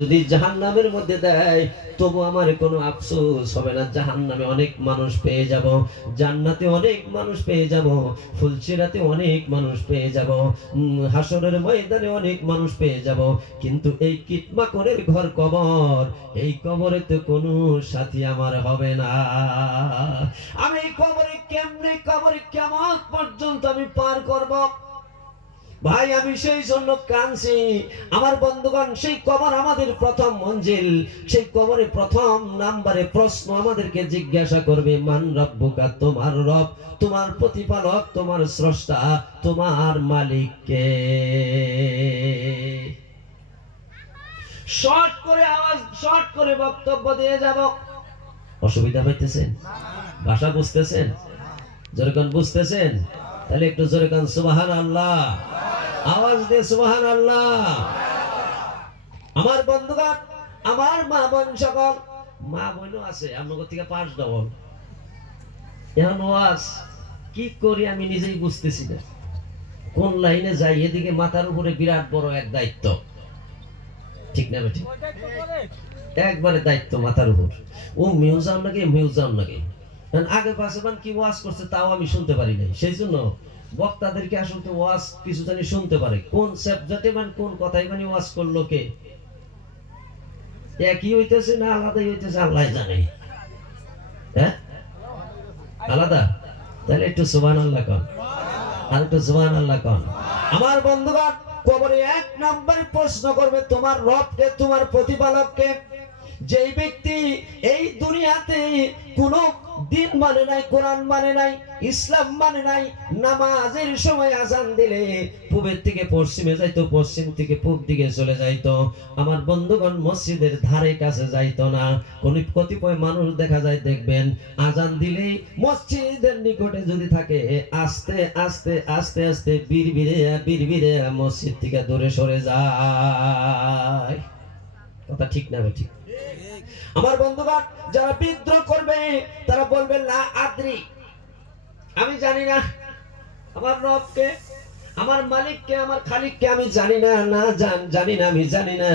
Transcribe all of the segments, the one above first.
যদি জাহান্নামের মধ্যে দেয় তবু আমার কোনো আফসোস হবে না। জাহান্নামে অনেক মানুষ পেয়ে যাব, জান্নাতে অনেক মানুষ পেয়ে যাব, ফুলসিরাতে অনেক মানুষ পেয়ে যাব, হাসরের ময়দানে অনেক মানুষ পেয়ে যাব। কিন্তু এই কীটমাকড়ের ঘর কবর, এই কবরে তো কোনো সাথী আমার হবে না। আমি এই কবরে কেমনে, কবরে কিয়ামত পর্যন্ত আমি পার করব? ভাই আমি সেই জন্য কাঁদছি। আমার বন্ধুগণ, সেই কবর আমাদের প্রথম মঞ্জিল। সেই কবরে প্রথম নাম্বারে প্রশ্ন আমাদেরকে জিজ্ঞাসা করবে, মান রব্বুকা, তোমার রব, তোমার প্রতিপালক, তোমার স্রষ্টা, তোমার মালিক কে? শর্ট করে আওয়াজ, শর্ট করে বক্তব্য দিয়ে যাব। অসুবিধা পাইতেছেন? ভাষা বুঝতেছেন? জোরে কোন বুঝতেছেন? তাহলে একটু জোরে কোন সুবহানাল্লাহ, আওয়াজ দিয়ে সুবহানাল্লাহ। আমার বন্ধুগণ, আমার মা বোন সকল, মা বোনও আছে আপনাদের থেকে পাঁচ ডবল। এখন ওয়াজ কি করি আমি নিজেই বুঝতেছি না, কোন লাইনে যাই। এদিকে মাথার উপরে বিরাট বড় এক দায়িত্ব, ঠিক না বেঠিক? একবারে দায়িত্ব মাথার উপর। ও মিউজাম নাকি, মিউজাম নাকি, আগে পাশে বান কি ওয়াজ করছে তাও আমি শুনতে পারি নাই। সেই জন্য বক্তাদেরকে আসলে ওয়াজ কিছু জানি শুনতে পারে, কোন সাবজেক্টে মানে কোন কথাই মানে ওয়াজ করলো কে, একই হইতেছে না আলাদাই হইতেছে, আল্লাহ জানে। হ্যাঁ, আলাদা? তাহলে একটু সুবহানাল্লাহ কোন, আর একটু সুবহানাল্লাহ কোন। আমার বন্ধুগণ, কবরে এক নম্বরে প্রশ্ন করবে, তোমার রবকে, তোমার প্রতিপালককে। যেই ব্যক্তি এই দুনিয়াতে কোনো দিন মানে নাই, কোরআন মানে নাই, ইসলাম মানে নাই, নামাজের সময় আজান দিলে পূবের থেকে পশ্চিমে যাইতো, পশ্চিম থেকে পূব দিকে চলে যাইতো, আমার বন্ধুগণ মসজিদের ধারে কাছে যাইতো না। কোন কতিপয় মানুষ দেখা যায়, দেখবেন আজান দিলেই মসজিদের নিকটে যদি থাকে, আস্তে আস্তে আস্তে আস্তে বিড়বিড়ে মসজিদ থেকে দূরে সরে যায়। কথা ঠিক না ঠিক? আমার বন্ধুগণ, যারা বিদ্রোহ করবে তারা বলবে লা আদ্রি, আমি জানি না আমার রবকে, আমার মালিককে, আমার খালিককে আমি জানি না, না জানি না, আমি জানি না।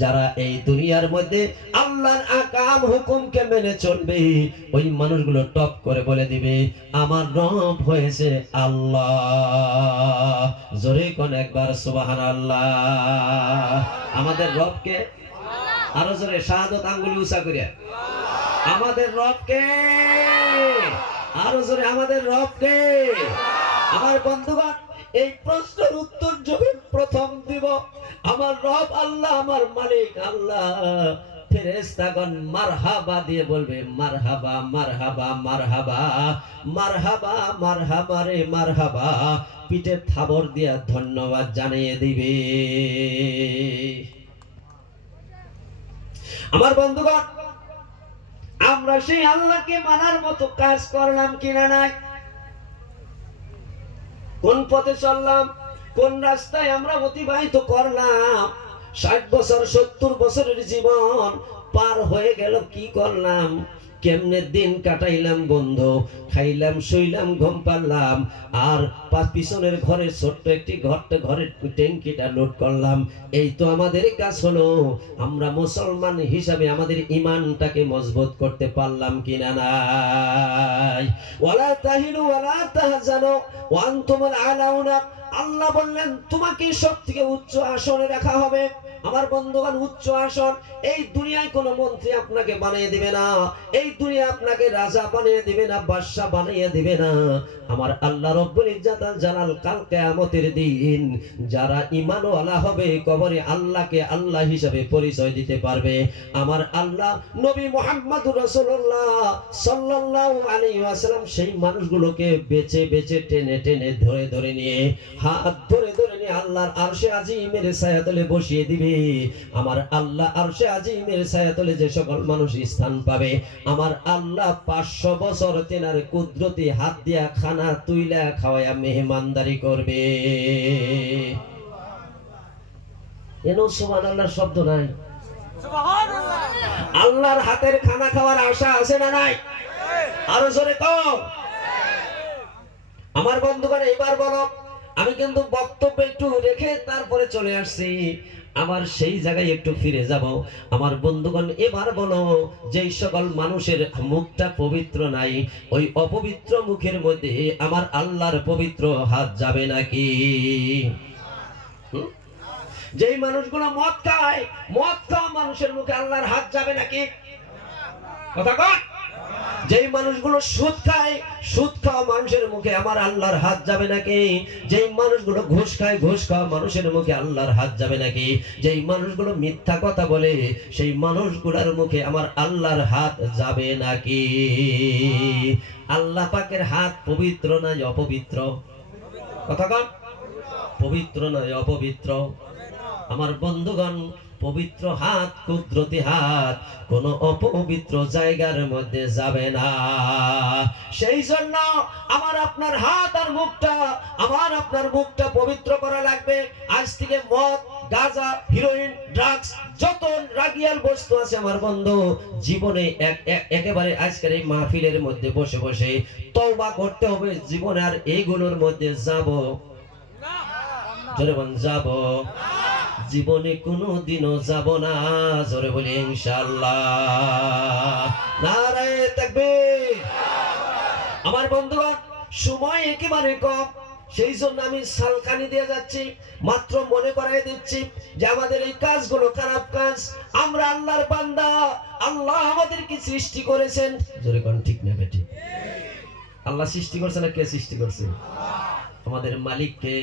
যারা এই দুনিয়ার মধ্যে আল্লাহর আকাম হুকুমকে মেনে চলবে, ওই মানুষগুলো টপ করে বলে দিবে, আমার রব হয়েছে আল্লাহ। জোরে কোন একবার সুবহানাল্লাহ। আমাদের রবকে, আরো জোরে শাহাদত আঙ্গুলি উঁচা করিয়া, আমাদের রবকে, আরো জোরে আমাদের রবকে। আমার বন্ধুগণ, এই প্রশ্নের উত্তর যখন প্রথম দিব, আমার রব আল্লাহ, আমার মালিক আল্লাহ, ফেরেশতাগণ মারহাবা দিয়ে বলবে, মারহাবা মারহাবা মারহাবা মারহাবা মারহাবা রে মারহাবা, পিঠে থাবর দিয়া ধন্যবাদ জানিয়ে দিবে। আমার বন্ধুগণ, আমরা সেই আল্লাহকে মানার মতো কাজ করলাম কিনা নাই? কোন পথে চললাম, কোন রাস্তায় আমরা অতিবাহিত করলাম? 60 বছর 70 বছরের জীবন পার হয়ে গেল, কি করলাম, কেমনে দিন কাটাইলাম বন্ধু? খাইলাম, শুইলাম, ঘুম পারলাম, আর পিছনের ঘরের ছোট্ট একটি ঘরের ট্যাঙ্কিটা লোড করলাম। এই তো আমাদের কাজ হলো। আমরা মুসলমান হিসাবে আমাদের ইমানটাকে মজবুত করতে পারলাম কিনা নাই? ওয়ালা তাহিনু ওয়ালা তাহজানু ওয়া আনতুমুল আলাউনা। আল্লাহ বললেন, তোমাকে সবথেকে উচ্চ আসনে রাখা হবে। আমার বন্ধুগণ, উচ্চ আসন এই দুনিয়ায় কোনো মন্ত্রী আপনাকে বানিয়ে দিবে না, এই দুনিয়া আপনাকে রাজা বানিয়ে দিবে না, বাদশা বানিয়ে দিবে না। আমার আল্লাহ রব্বুল ইজ্জত জালাল কাল কিয়ামতের দিন যারা ঈমানওয়ালা হবে, কবরে আল্লাহকে আল্লাহ হিসেবে পরিচয় দিতে পারবে। আমার আল্লাহ নবী মুহাম্মদুর রাসূলুল্লাহ সাল্লাল্লাহু আলাইহি ওয়াসাল্লাম সেই মানুষগুলোকে বেছে বেছে টেনে টেনে ধরে ধরে নিয়ে, হাত ধরে ধরে নিয়ে আল্লাহর আরশে আজিমের ছায়াতলে বসিয়ে দিবে। আমার আল্লাহ আরশে আজিমের ছায়াতলে যে সকল মানুষ স্থান পাবে, আমার আল্লাহ 500 বছর তেনার কুদরতি হাত দিয়া খানা তুইলা খাওয়ায়া মেহমানদারি করবে। এনো সুবহানাল্লাহ শব্দ নাই? সুবহানাল্লাহ। আল্লাহর হাতের খানা খাওয়ার আশা আছে না নাই? আরো জোরে কও। আমার বন্ধুগণ, এবার বলো, আমি কিন্তু বক্তব্য একটু রেখে তারপরে চলে আসছি। আবার সেই জায়গায় একটু ফিরে যাব। আমার বন্ধুগণ, এবার বলো, যেই সকল মানুষের মুখটা পবিত্র নাই, ওই অপবিত্র মুখের মধ্যে আমার আল্লাহর পবিত্র হাত যাবে নাকি? যেই মানুষগুলো মদ খায়, মদ খাওয়া মানুষের মুখে আল্লাহর হাত যাবে নাকি? কথা কন। যেই মানুষগুলো সুদ খায়, সুদ খাওয়া মানুষের মুখে আমার আল্লাহর হাত যাবে নাকি? যেই মানুষগুলো ঘুষ খায়, ঘুষ খাওয়া মানুষের মুখে আল্লাহর হাত যাবে নাকি? যেই মানুষগুলো মিথ্যা কথা বলে, সেই মানুষগুলোর মুখে আমার আল্লাহর হাত যাবে নাকি? আল্লাহ পাকের হাত পবিত্র নয় অপবিত্র? কথা কন। পবিত্র নয় অপবিত্র? আমার বন্ধুগণ, পবিত্র হাত, কুদরতি হাত কোন অপবিত্র জায়গার মধ্যে যাবে না। সেই জন্য আমার আপনার হাত আর মুখটা, আমার আপনার মুখটা পবিত্র করা লাগবে। আজ থেকে মদ, গাঁজা, হিরোইন, ড্রাগস, যত রাগিয়াল বস্তু আছে আমার বন্ধু, জীবনে একেবারে আজকের এই মাহফিলের মধ্যে বসে বসে তওবা করতে হবে। জীবনে আর এইগুলোর মধ্যে যাব জোরে বল, যাব জীবনে কোনোদিনও যাব না। জোরে বলি ইনশাআল্লাহ। নারায়ে তাকবীর। আমার বন্ধুগণ, সময় একেবারে কম, সেই জন্য আমি সালকানি দিয়ে যাচ্ছি, মাত্র মনে করাই দিচ্ছি যে আমাদের এই কাজগুলো খারাপ কাজ। আমরা আল্লাহর বান্দা, আল্লাহ আমাদেরকে সৃষ্টি করেছেন। জোরে কোন ঠিক না বেটি? আল্লাহ সৃষ্টি করছে না কে সৃষ্টি করছে? আমাদের মালিককে।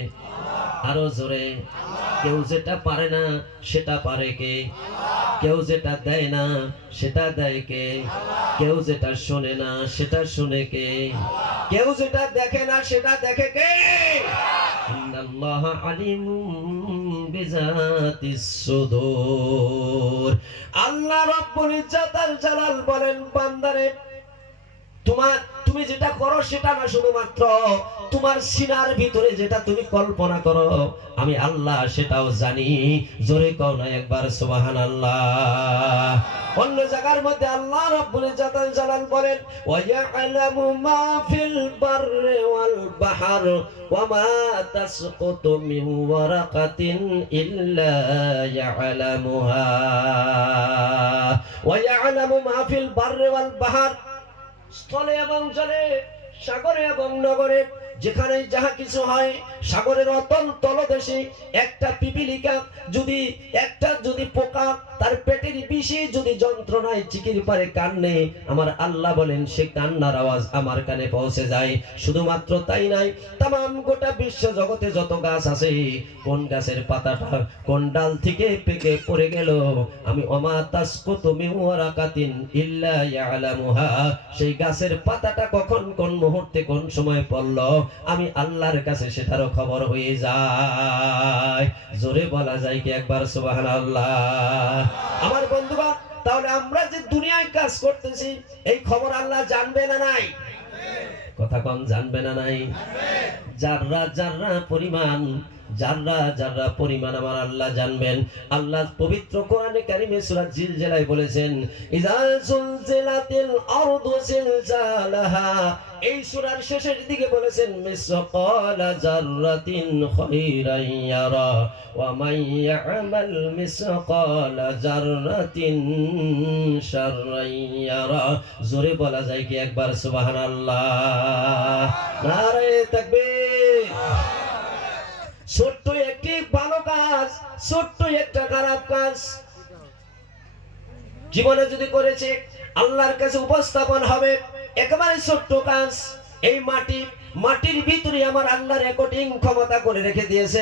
আরো জোরে। কেউ যেটা পারে না সেটা পারে কে? কেউ যেটা দেয় না সেটা দেয় কে? কেউ যেটা শোনে না সেটা শুনে কে? কেউ যেটা দেখে না সেটা দেখে কে? ইন্নাল্লাহা আলিমুম বিযাতিস সুদূর। আল্লাহ রাব্বুল ইজ্জাত আল জালাল বলেন, বান্দারে তুমি যেটা করো সেটা না, শুধুমাত্র তোমার সিনার ভিতরে যেটা তুমি কল্পনা করো আমি আল্লাহ সেটাও জানি। জোরে কও না একবার সুবহানাল্লাহ। অন্য জায়গার মধ্যে আল্লাহ রাব্বুল ইজ্জাত আল জালাল বলেন, ওয়া ইয়ালামু মা ফিল বাররি ওয়াল বাহর ওয়া মা তাসকুতু মিন ওয়ারাকাতিন ইল্লা ইয়ালামুহা ওয়া ইয়ালামু মা ফিল বাররি ওয়াল বাহর। স্থলে এবং জলে, সাগরে এবং নগরে, যেখানে যাহা কিছু হয়, সাগরের অতল তলদেশে একটা পিপিলিকা যদি পোকা তার পেটের বিষে যদি যন্ত্রণায় চিকির পারে কান্নে, আমার আল্লাহ বলেন সে কান্নার আওয়াজ আমার কানে পৌঁছে যায়। শুধুমাত্র তাই নাই, তামাম গোটা বিশ্ব জগতে যত গাছ আছে, কোন গাছের পাতাটা কোন ডাল থেকে পেকে পড়ে গেল, আমি ওমা তাসকুতু মিন ওয়ারাকাতিন ইল্লা ইয়ালামুহা, সেই গাছের পাতাটা কখন কোন মুহূর্তে কোন সময় পড়ল, আমি আল্লাহর কাছে সেটারও খবর হয়ে যায়। জোরে বলা যায় কি একবার সুবহানাল্লাহ? আমার বন্ধুগণ, তাহলে আমরা যে দুনিয়ায় কাজ করতেছি এই খবর আল্লাহ জানবে না নাই? কথা কোন জানবে না নাই? যাররা যাররা পরিমাণ, যাররা যাররা পরিমাণ আমার আল্লাহ জানবেন। আল্লাহ পবিত্র কোরআনে কারিমে সূরা জিলজিলায় বলেছেন, ইযা যুলজিলাতিল আরদু জিলজালাহা। এই সূরার শেষের দিকে বলেছেন, মিসকালা যাররাতিন খায়রান ইয়ারা ওয়া মান ইয়ামাল মিসকালা যাররাতিন শাররান ইয়ারা। জোরে বলা যায় কি একবার সুবহানাল্লাহ? নারে তাকবীর। ছোট্ট একটি ভালো কাজ, ছোট্ট একটা খারাপ কাজ জীবনে যদি করেছে, আল্লাহর কাছে উপস্থাপন হবে একেবারে ছোট্ট কাজ। এই মাটির ভিতরে আমার আল্লাহ রেকর্ডিং ক্ষমতা করে রেখে দিয়েছে।